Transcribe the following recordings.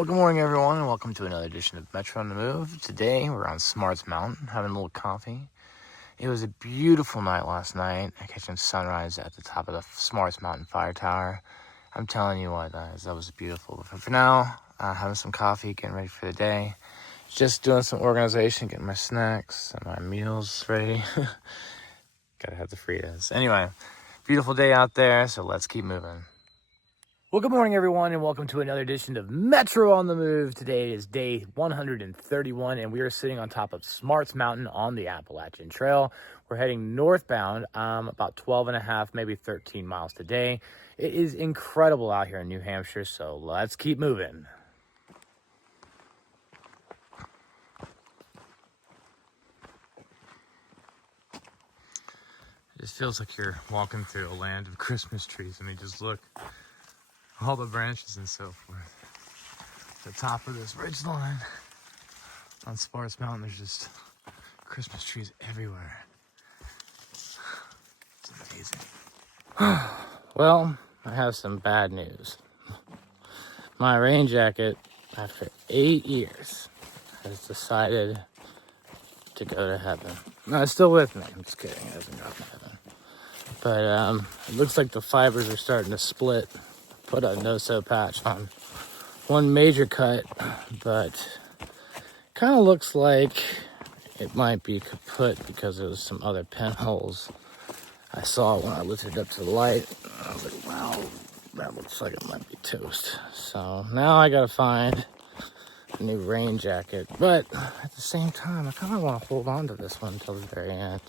Well, good morning, everyone, and welcome to another edition of Metro on the Move. Today, we're on Smarts Mountain, having a little coffee. It was a beautiful night last night, catching sunrise at the top of the Smarts Mountain Firetower. I'm telling you what, guys, that was beautiful. But for now, having some coffee, getting ready for the day. Just doing some organization, getting my snacks and my meals ready. Gotta have the Fritas. Anyway, beautiful day out there, so let's keep moving. Well, good morning, everyone, and welcome to another edition of Metro on the Move. Today is day 131, and we are sitting on top of Smarts Mountain on the Appalachian Trail. We're heading northbound, about 12 and a half, maybe 13 miles today. It is incredible out here in New Hampshire, so let's keep moving. It just feels like you're walking through a land of Christmas trees. I mean, just look. All the branches and so forth. The top of this ridge line on Smarts Mountain, there's just Christmas trees everywhere. It's amazing. Well, I have some bad news. My rain jacket, after 8 years, has decided to go to heaven. No, it's still with me. I'm just kidding. It hasn't gone to heaven. But it looks like the fibers are starting to split. Put a no-sew patch on one major cut, but kind of looks like it might be kaput because there was some other pinholes I saw when I lifted it up to the light. I was like, wow, that looks like it might be toast. So now I gotta find a new rain jacket, but at the same time, I kind of want to hold on to this one until the very end.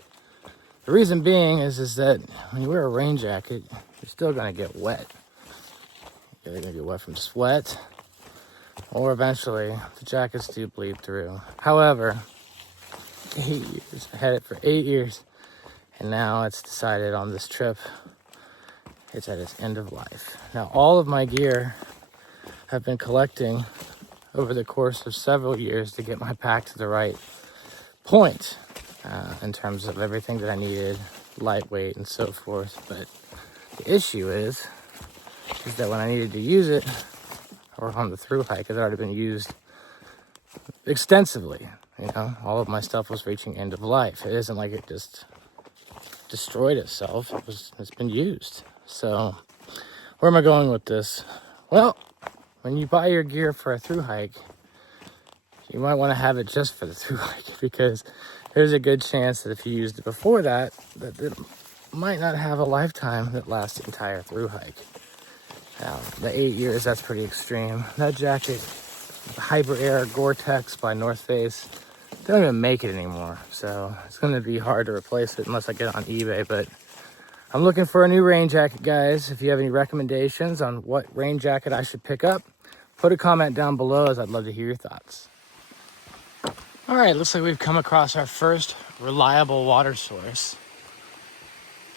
The reason being is that when you wear a rain jacket, you're still gonna get wet. You're gonna get wet from sweat, or eventually the jackets do bleed through. However, 8 years, I had it for 8 years, and now it's decided on this trip, it's at its end of life. Now, all of my gear have been collecting over the course of several years to get my pack to the right point in terms of everything that I needed, lightweight and so forth. But the issue is that when I needed to use it, or on the through hike, it had already been used extensively. You know, all of my stuff was reaching end of life. It isn't like it just destroyed itself. It's been used. So where am I going with this? Well, when you buy your gear for a through hike, you might want to have it just for the through hike, because there's a good chance that if you used it before that it might not have a lifetime that lasts the entire through hike. Now, the 8 years, that's pretty extreme. That jacket, the Hyper Air Gore-Tex by North Face, they don't even make it anymore. So it's going to be hard to replace it unless I get it on eBay. But I'm looking for a new rain jacket, guys. If you have any recommendations on what rain jacket I should pick up, put a comment down below, as I'd love to hear your thoughts. All right, looks like we've come across our first reliable water source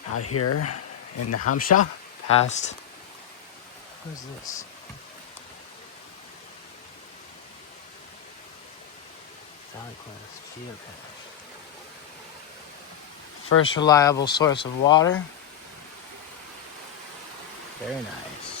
out here in the Hampshire, past... What is this? Valley Quest geocache. First reliable source of water. Very nice.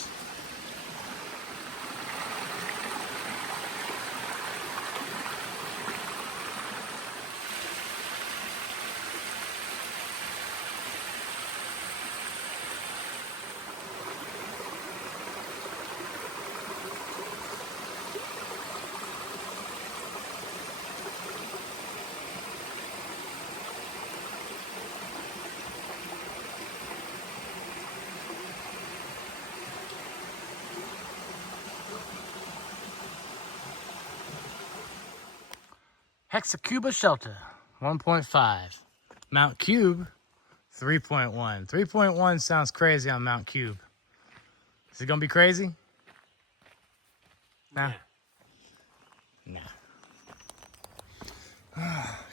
Hexacuba Shelter, 1.5. Mount Cube, 3.1. 3.1 sounds crazy on Mount Cube. Is it gonna be crazy? Nah. Nah.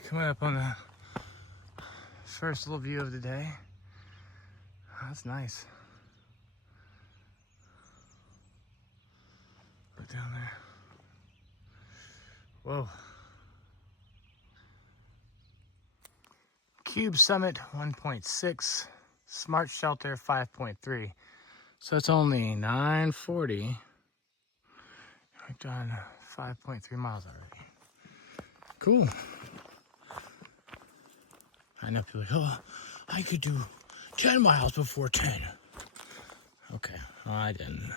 Coming up on the first little view of the day. Oh, that's nice. Look down there. Whoa. Cube Summit 1.6, Smart Shelter 5.3. So it's only 9:40. I've done 5.3 miles already. Cool. I know people are like, oh, I could do 10 miles before 10. Okay, well, I didn't.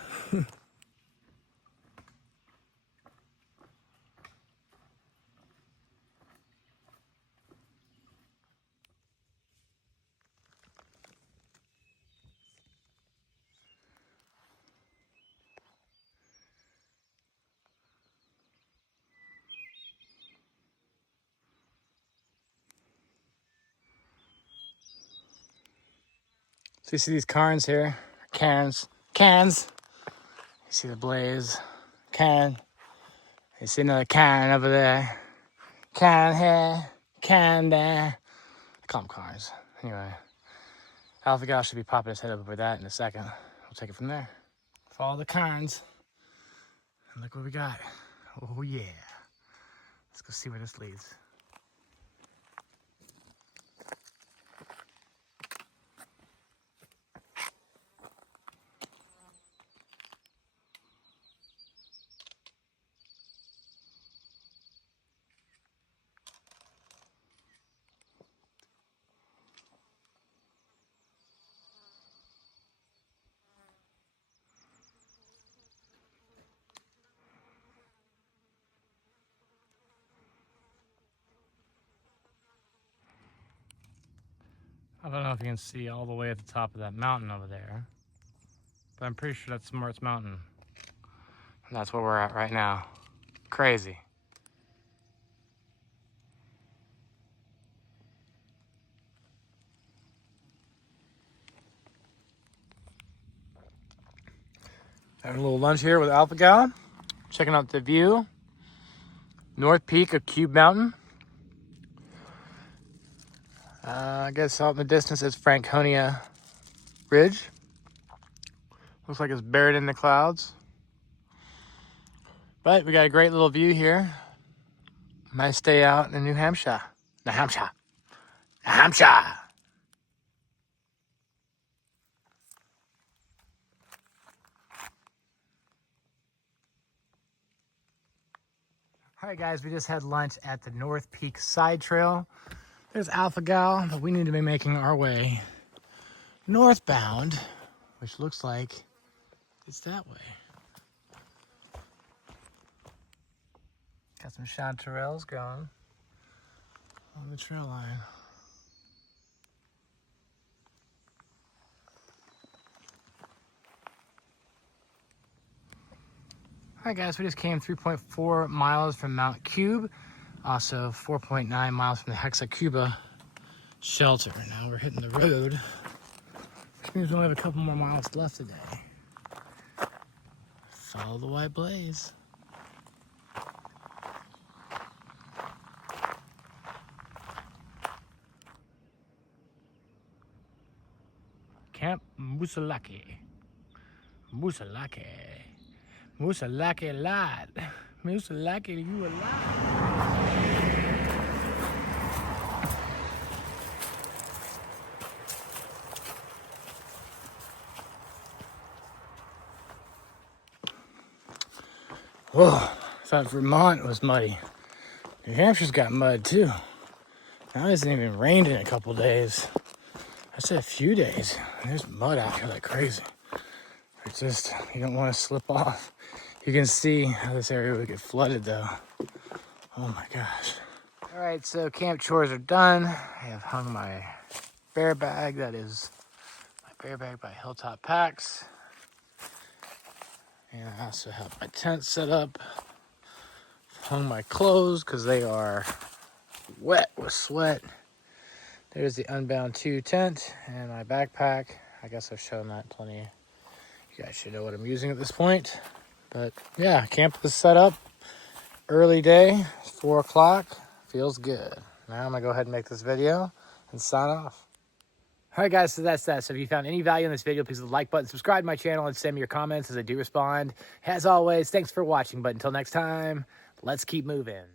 So you see these cairns here, cans. You see the blaze, can. You see another can over there, can here, can there. I call them cairns. Anyway, Alpha Gal should be popping his head up over that in a second. We'll take it from there. Follow the cairns, and look what we got. Oh yeah. Let's go see where this leads. I don't know if you can see all the way at the top of that mountain over there, but I'm pretty sure that's Smarts Mountain. And that's where we're at right now. Crazy. Having a little lunch here with Alpha Gal. Checking out the view. North peak of Cube Mountain. I guess out in the distance is Franconia Ridge. Looks like it's buried in the clouds. But we got a great little view here. Nice day out in New Hampshire. New Hampshire. New Hampshire. All right, guys, we just had lunch at the North Peak Side Trail. There's Alpha Gal, but we need to be making our way northbound, which looks like it's that way. Got some chanterelles going on the trail line. All right, guys, we just came 3.4 miles from Mount Cube, also 4.9 miles from the Hexacuba shelter. Now we're hitting the road, which means we only have a couple more miles left today. Follow the white blaze. Camp Musalaki. Musalaki. Musalaki lad. Musalaki, you alive. Whoa, I thought Vermont was muddy. New Hampshire's got mud too. Now it hasn't even rained in a couple days. I said a few days. There's mud out here like crazy. It's just, you don't want to slip off. You can see how this area would get flooded though. Oh my gosh. All right, so camp chores are done. I have hung my bear bag. That is my bear bag by Hilltop Packs. And I also have my tent set up. Hung my clothes because they are wet with sweat. There's the Unbound 2 tent and my backpack. I guess I've shown that plenty. You guys should know what I'm using at this point. But yeah, camp is set up. Early day, 4 o'clock. Feels good. Now I'm gonna go ahead and make this video and sign off. All right, guys, so that's that. So if you found any value in this video, please hit the like button, subscribe to my channel, and send me your comments as I do respond. As always, thanks for watching. But until next time, let's keep moving.